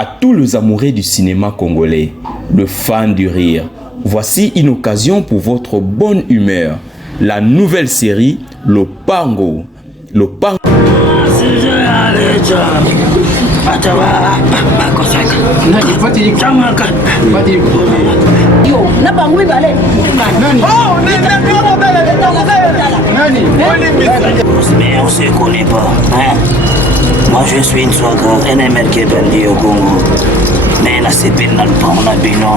À tous les amoureux du cinéma congolais, le fan du rire, voici une occasion pour votre bonne humeur. La nouvelle série Lopango. Lopango. Mais on se connaît pas, hein? Moi je suis une soignante, un ML qui est perdu au Congo. Mais là c'est bien dans le temps, on a bien non.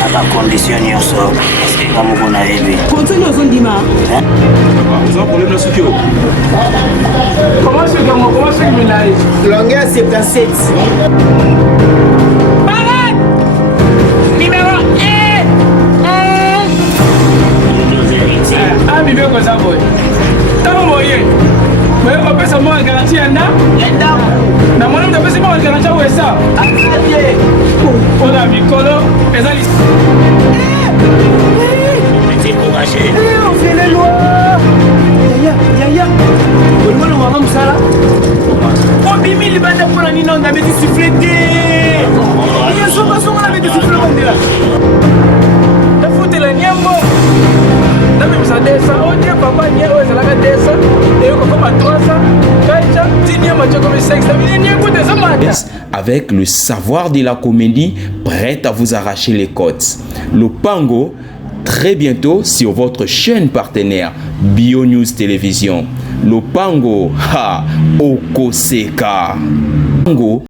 À la condition nous sommes, parce que comme vous n'avez vu. Continue au son dimanche. Vous avez un problème là, Sukio? Comment c'est que vous l'avez? Longueur 77. Ah, mais bien comme ça, boy. T'as un moyen. Mais on peut seulement garantir un an. Mais moi, je peux seulement garantir où est ça. On a mis colo. Et ça, C'est courageux. On fait les lois. Yaya. On va le voir comme ça là. On bimi les bandes pour la nina, on avait des sifflets. Il y a souvent on avait des sifflets là. t'as foutu la niambo. Là, même ça descend. On dit papa, niambo, ça la descend. Et on commence à 300. Avec le savoir de la comédie, prête à vous arracher les côtes. Lopango, très bientôt sur votre chaîne partenaire Bio News Télévision. Lopango, ha, Okoseka.